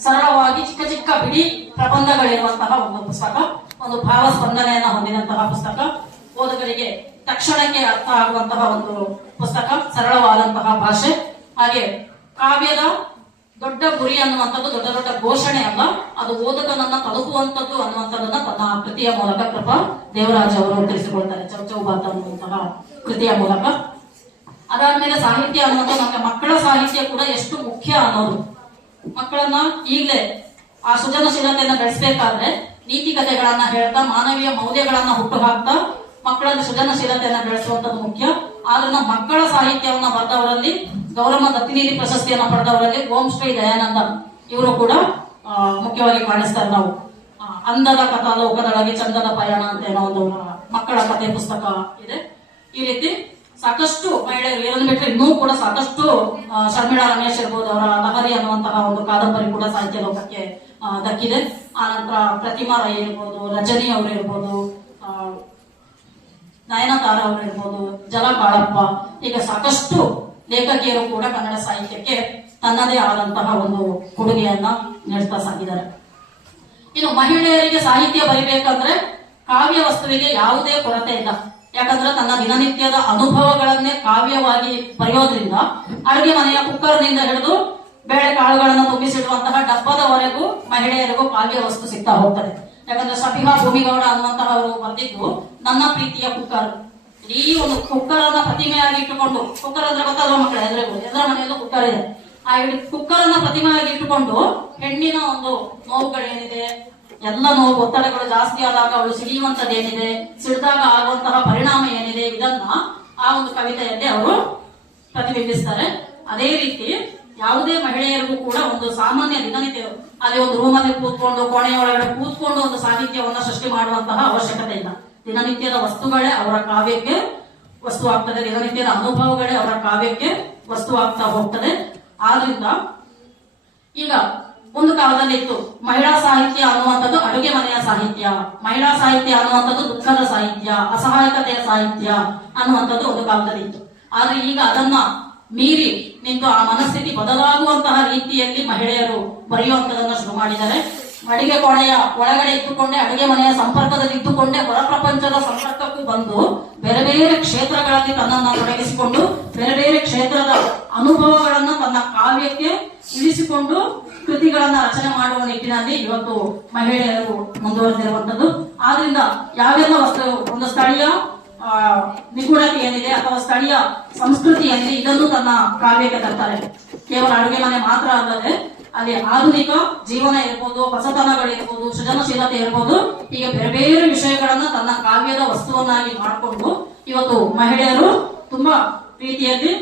ಸರಳವಾಗಿ ಚಿಕ್ಕ ಚಿಕ್ಕ ಬಿಡಿ ಪ್ರಬಂಧಗಳಿರುವಂತಹ ಒಂದು ಪುಸ್ತಕ, ಒಂದು ಭಾವ ಸ್ಪಂದನೆಯನ್ನ ಹೊಂದಿದಂತಹ ಪುಸ್ತಕ, ಓದುಗರಿಗೆ ತಕ್ಷಣಕ್ಕೆ ಅರ್ಥ ಆಗುವಂತಹ ಒಂದು ಪುಸ್ತಕ, ಸರಳವಾದಂತಹ ಭಾಷೆ. ಹಾಗೆ ಕಾವ್ಯದ ದೊಡ್ಡ ಗುರಿ ಅನ್ನುವಂಥದ್ದು ದೊಡ್ಡ ದೊಡ್ಡ ಘೋಷಣೆ ಅಲ್ಲ, ಅದು ಓದುಗನನ್ನ ತಲುಪುವಂಥದ್ದು ಅನ್ನುವಂಥದ್ದನ್ನ ತನ್ನ ಕೃತಿಯ ಮೂಲಕ ಕೃಪಾ ದೇವರಾಜ್ ಅವರು ತಿಳಿಸಿಕೊಳ್ತಾರೆ, ಚೌಚೌ ಬಾತ ಅನ್ನುವಂತಹ ಕೃತಿಯ ಮೂಲಕ. ಅದಾದ್ಮೇಲೆ ಸಾಹಿತ್ಯ ಅನ್ನುವಂಥ ನಮಗೆ ಮಕ್ಕಳ ಸಾಹಿತ್ಯ ಕೂಡ ಎಷ್ಟು ಮುಖ್ಯ ಅನ್ನೋದು. ಮಕ್ಕಳನ್ನ ಈಗಲೇ ಆ ಸೃಜನಶೀಲತೆಯನ್ನ ಬೆಳೆಸಬೇಕಾದ್ರೆ ನೀತಿ ಕಥೆಗಳನ್ನ ಹೇಳ್ತಾ, ಮಾನವೀಯ ಮೌಲ್ಯಗಳನ್ನ ಹುಟ್ಟು ಹಾಕ್ತಾ ಮಕ್ಕಳಲ್ಲಿ ಸೃಜನಶೀಲತೆಯನ್ನ ಬೆಳೆಸುವಂತದ್ದು ಮುಖ್ಯ. ಆದ್ರಿಂದ ಮಕ್ಕಳ ಸಾಹಿತ್ಯವನ್ನ ಬರೆದವರಲ್ಲಿ, ಗೌರವ ದತ್ತಿನಿಧಿ ಪ್ರಶಸ್ತಿಯನ್ನ ಪಡೆದವರಲ್ಲಿ ಓಂ ಶ್ರೀ ದಯಾನಂದ ಇವರು ಕೂಡ ಮುಖ್ಯವಾಗಿ ಕಾಣಿಸ್ತಾರೆ. ನಾವು ಅಂದದ ಕಥಾಲೋಕದೊಳಗೆ ಚಂದದ ಪಯಣ ಅಂತ ಏನೋ ಒಂದು ಮಕ್ಕಳ ಕಥೆ ಪುಸ್ತಕ ಇದೆ. ಈ ರೀತಿ ಸಾಕಷ್ಟು ಮಹಿಳೆಯರು, ಇದನ್ನು ಬಿಟ್ಟರೆ ಇನ್ನೂ ಕೂಡ ಸಾಕಷ್ಟು ಶರ್ಮಿಳಾ ರಮೇಶ್ ಇರ್ಬೋದು, ಅವರ ಲಹರಿ ಅನ್ನುವಂತಹ ಒಂದು ಕಾದಂಬರಿ ಕೂಡ ಸಾಹಿತ್ಯ ಲೋಕಕ್ಕೆ ದಕ್ಕಿದೆ. ಆನಂತರ ಪ್ರತಿಮಾ ರೈ ಇರ್ಬೋದು, ರಜನಿ ಅವರು ಇರ್ಬೋದು, ನಯನತಾರ ಅವರು ಇರ್ಬೋದು, ಜಲ ಕಾಳಪ್ಪ, ಹೀಗೆ ಸಾಕಷ್ಟು ಲೇಖಕಿಯರು ಕೂಡ ಕನ್ನಡ ಸಾಹಿತ್ಯಕ್ಕೆ ತನ್ನದೇ ಆದಂತಹ ಒಂದು ಕೊಡುಗೆಯನ್ನ ನೀಡ್ತಾ ಸಾಗಿದ್ದಾರೆ. ಇನ್ನು ಮಹಿಳೆಯರಿಗೆ ಸಾಹಿತ್ಯ ಬರಿಬೇಕಂದ್ರೆ ಕಾವ್ಯ ವಸ್ತುವಿಗೆ ಯಾವುದೇ ಕೊರತೆ ಇಲ್ಲ. ಯಾಕಂದ್ರೆ ತನ್ನ ದಿನನಿತ್ಯದ ಅನುಭವಗಳನ್ನೇ ಕಾವ್ಯವಾಗಿ ಬರೆಯೋದ್ರಿಂದ ಅಡುಗೆ ಮನೆಯ ಕುಕ್ಕರ್ನಿಂದ ಹಿಡಿದು ಬೇಳೆ ಕಾಳುಗಳನ್ನು ತುಂಬಿಸಿಡುವಂತಹ ಡಬ್ಬದವರೆಗೂ ಮಹಿಳೆಯರಿಗೂ ಕಾವ್ಯ ವಸ್ತು ಸಿಗ್ತಾ ಹೋಗ್ತದೆ. ಯಾಕಂದ್ರೆ ಸಬಿಹಾ ಭೂಮಿಗೌಡ ಅನ್ನುವಂತಹ ಅವರು ಬಂದಿದ್ದು ನನ್ನ ಪ್ರೀತಿಯ ಕುಕ್ಕರ್. ಈ ಒಂದು ಕುಕ್ಕರ್ ಅನ್ನ ಪ್ರತಿಮೆಯಾಗಿ ಇಟ್ಟುಕೊಂಡು, ಕುಕ್ಕರ್ ಅಂದ್ರೆ ಗೊತ್ತಲ್ವ ಮಕ್ಕಳ ಎಲ್ಲರ ಮನೆಯಲ್ಲೂ ಕುಕ್ಕರ್ ಇದೆ. ಆ ಕುಕ್ಕರ್ ಅನ್ನ ಪ್ರತಿಮೆಯಾಗಿ ಇಟ್ಟುಕೊಂಡು ಹೆಣ್ಣಿನ ಒಂದು ನೋವುಗಳೇನಿದೆ, ಎಲ್ಲ ನೋವು ಒತ್ತಡಗಳು ಜಾಸ್ತಿ ಆದಾಗ ಅವಳು ಸಿಡಿಯುವಂತದ್ದೇನಿದೆ, ಸಿಡಿದಾಗ ಆಗುವಂತಹ ಪರಿಣಾಮ ಏನಿದೆ, ಇದನ್ನ ಆ ಒಂದು ಕವಿತೆಯಲ್ಲಿ ಅವರು ಪ್ರತಿಬಿಂಬಿಸ್ತಾರೆ. ಅದೇ ರೀತಿ ಯಾವುದೇ ಮಹಿಳೆಯರಿಗೂ ಕೂಡ ಒಂದು ಸಾಮಾನ್ಯ ದಿನನಿತ್ಯ ಅಲ್ಲಿ ಒಂದು ರೂಮಲ್ಲಿ ಕೂತ್ಕೊಂಡು ಕೋಣೆಯ ಒಳಗಡೆ ಕೂತ್ಕೊಂಡು ಒಂದು ಸಾಹಿತ್ಯವನ್ನು ಸೃಷ್ಟಿ ಮಾಡುವಂತಹ ಅವಶ್ಯಕತೆ ಇಲ್ಲ. ದಿನನಿತ್ಯದ ವಸ್ತುಗಳೇ ಅವರ ಕಾವ್ಯಕ್ಕೆ ವಸ್ತು ಆಗ್ತದೆ, ದಿನನಿತ್ಯದ ಅನುಭವಗಳೇ ಅವರ ಕಾವ್ಯಕ್ಕೆ ವಸ್ತು ಆಗ್ತಾ ಹೋಗ್ತದೆ. ಆದ್ರಿಂದ ಈಗ ಒಂದು ಕಾಲದಲ್ಲಿ ಇತ್ತು ಮಹಿಳಾ ಸಾಹಿತ್ಯ ಅನ್ನುವಂಥದ್ದು ಅಡುಗೆ ಮನೆಯ ಸಾಹಿತ್ಯ, ಮಹಿಳಾ ಸಾಹಿತ್ಯ ಅನ್ನುವಂಥದ್ದು ದುಃಖದ ಸಾಹಿತ್ಯ, ಅಸಹಾಯಕತೆಯ ಸಾಹಿತ್ಯ ಅನ್ನುವಂಥದ್ದು ಒಂದು ಕಾಲದಲ್ಲಿ ಇತ್ತು. ಆದ್ರೆ ಈಗ ಅದನ್ನ ಮೀರಿ ನಿಂತು ಆ ಮನಸ್ಥಿತಿ ಬದಲಾಗುವಂತಹ ರೀತಿಯಲ್ಲಿ ಮಹಿಳೆಯರು ಬರೆಯುವಂತದನ್ನ ಶುರು ಮಾಡಿದ್ದಾರೆ. ಅಡಿಗೆ ಕೋಣೆಯ ಒಳಗಡೆ ಇದ್ದುಕೊಂಡೇ, ಅಡುಗೆ ಮನೆಯ ಸಂಪರ್ಕದಲ್ಲಿ ಇದ್ದುಕೊಂಡೇ ಹೊರ ಪ್ರಪಂಚದ ಸಂಪರ್ಕಕ್ಕೂ ಬಂದು ಬೇರೆ ಬೇರೆ ಕ್ಷೇತ್ರಗಳಲ್ಲಿ ತನ್ನನ್ನು ತೊಡಗಿಸಿಕೊಂಡು ಬೇರೆ ಬೇರೆ ಕ್ಷೇತ್ರದ ಅನುಭವಗಳನ್ನ ತನ್ನ ಕಾವ್ಯಕ್ಕೆ ಇಳಿಸಿಕೊಂಡು ಕೃತಿಗಳನ್ನ ರಚನೆ ಮಾಡುವ ನಿಟ್ಟಿನಲ್ಲಿ ಇವತ್ತು ಮಹಿಳೆಯರು ಮುಂದುವರೆದಿರುವಂತದ್ದು. ಆದ್ರಿಂದ ಯಾವೆಲ್ಲ ಒಂದು ಸ್ಥಳೀಯ ನಿಗೂಢತೆ ಏನಿದೆ ಅಥವಾ ಸ್ಥಳೀಯ ಸಂಸ್ಕೃತಿ ಏನಿದೆ ಇದನ್ನು ತನ್ನ ಕಾವ್ಯಕ್ಕೆ ತರ್ತಾರೆ. ಕೇವಲ ಅಡುಗೆ ಮನೆ ಮಾತ್ರ ಅಲ್ಲದೆ ಅಲ್ಲಿ ಆಧುನಿಕ ಜೀವನ ಇರ್ಬೋದು, ಹೊಸತನಗಳಿರ್ಬೋದು, ಸೃಜನಶೀಲತೆ ಇರ್ಬೋದು, ಹೀಗೆ ಬೇರೆ ಬೇರೆ ವಿಷಯಗಳನ್ನ ತನ್ನ ಕಾವ್ಯದ ವಸ್ತುವನ್ನಾಗಿ ಮಾಡಿಕೊಂಡು ಇವತ್ತು ಮಹಿಳೆಯರು ತುಂಬಾ ರೀತಿಯಲ್ಲಿ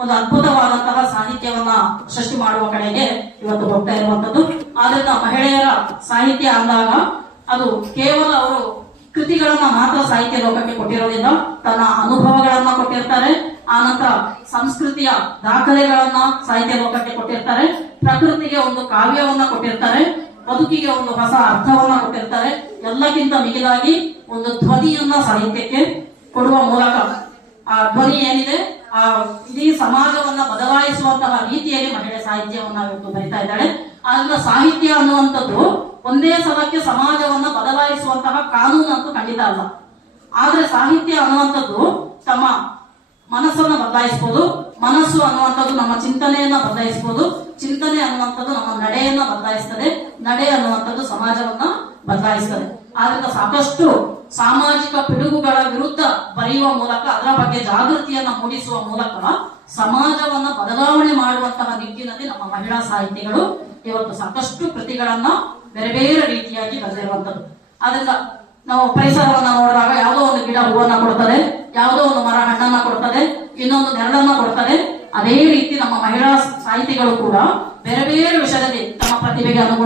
ಒಂದು ಅದ್ಭುತವಾದಂತಹ ಸಾಹಿತ್ಯವನ್ನ ಸೃಷ್ಟಿ ಮಾಡುವ ಕಡೆಗೆ ಇವತ್ತು ಹೋಗ್ತಾ ಇರುವಂತದ್ದು. ಆದ್ರಿಂದ ಮಹಿಳೆಯರ ಸಾಹಿತ್ಯ ಅಂದಾಗ ಅದು ಕೇವಲ ಅವರು ಕೃತಿಗಳನ್ನ ಮಾತ್ರ ಸಾಹಿತ್ಯ ಲೋಕಕ್ಕೆ ಕೊಟ್ಟಿರೋದಿಲ್ಲ, ತನ್ನ ಅನುಭವಗಳನ್ನ ಕೊಟ್ಟಿರ್ತಾರೆ. ಆನಂತರ ಸಂಸ್ಕೃತಿಯ ದಾಖಲೆಗಳನ್ನ ಸಾಹಿತ್ಯ ಲೋಕಕ್ಕೆ ಕೊಟ್ಟಿರ್ತಾರೆ, ಪ್ರಕೃತಿಗೆ ಒಂದು ಕಾವ್ಯವನ್ನ ಕೊಟ್ಟಿರ್ತಾರೆ, ಬದುಕಿಗೆ ಒಂದು ಹೊಸ ಅರ್ಥವನ್ನ ಕೊಟ್ಟಿರ್ತಾರೆ. ಎಲ್ಲಕ್ಕಿಂತ ಮಿಗಿಲಾಗಿ ಒಂದು ಧ್ವನಿಯನ್ನ ಸಾಹಿತ್ಯಕ್ಕೆ ಕೊಡುವ ಮೂಲಕ ಆ ಧ್ವನಿ ಏನಿದೆ ಆ ಇಡೀ ಸಮಾಜವನ್ನ ಬದಲಾಯಿಸುವಂತಹ ರೀತಿಯಲ್ಲಿ ಮಹಿಳೆ ಸಾಹಿತ್ಯವನ್ನ ಇವತ್ತು ಬರಿತಾ ಇದ್ದಾಳೆ. ಆದ್ರಿಂದ ಸಾಹಿತ್ಯ ಅನ್ನುವಂಥದ್ದು ಒಂದೇ ಸಲಕ್ಕೆ ಸಮಾಜವನ್ನ ಬದಲಾಯಿಸುವಂತಹ ಕಾನೂನು ಅಂತೂ ಖಂಡಿತ ಅಲ್ಲ. ಆದ್ರೆ ಸಾಹಿತ್ಯ ಅನ್ನುವಂಥದ್ದು ತಮ್ಮ ಮನಸ್ಸನ್ನ ಬದಲಾಯಿಸಬಹುದು, ಮನಸ್ಸು ಅನ್ನುವಂಥದ್ದು ನಮ್ಮ ಚಿಂತನೆಯನ್ನ ಬದಲಾಯಿಸಬಹುದು, ಚಿಂತನೆ ಅನ್ನುವಂಥದ್ದು ನಮ್ಮ ನಡೆಯನ್ನ ಬದಲಾಯಿಸ್ತದೆ, ನಡೆ ಅನ್ನುವಂಥದ್ದು ಸಮಾಜವನ್ನ ಬದಲಾಯಿಸ್ತದೆ. ಆದ್ರಿಂದ ಸಾಕಷ್ಟು ಸಾಮಾಜಿಕ ಪಿಡುಗುಗಳ ವಿರುದ್ಧ ಬರೆಯುವ ಮೂಲಕ ಅದರ ಬಗ್ಗೆ ಜಾಗೃತಿಯನ್ನ ಮೂಡಿಸುವ ಮೂಲಕ ಸಮಾಜವನ್ನ ಬದಲಾವಣೆ ಮಾಡುವಂತಹ ನಿಟ್ಟಿನಲ್ಲಿ ನಮ್ಮ ಮಹಿಳಾ ಸಾಹಿತಿಗಳು ಇವತ್ತು ಸಾಕಷ್ಟು ಕೃತಿಗಳನ್ನ ಬೇರೆ ಬೇರೆ ರೀತಿಯಾಗಿ ಬರೆದಿರುವಂತದ್ದು. ಆದ್ರಿಂದ ನಾವು ಪರಿಸರವನ್ನ ನೋಡಿದಾಗ ಯಾವುದೋ ಒಂದು ಗಿಡ ಹೂವನ್ನ ಕೊಡ್ತದೆ, ಯಾವುದೋ ಒಂದು ಮರ ಹಣ್ಣನ್ನ ಕೊಡ್ತದೆ, ಇನ್ನೊಂದು ನೆರಳನ್ನ ಕೊಡ್ತದೆ. ಅದೇ ರೀತಿ ನಮ್ಮ ಮಹಿಳಾ ಸಾಹಿತಿಗಳು ಕೂಡ ಬೇರೆ ಬೇರೆ ವಿಷಯದಲ್ಲಿ ತಮ್ಮ ಪ್ರತಿಭೆಗೆ ಅನುಗುಣ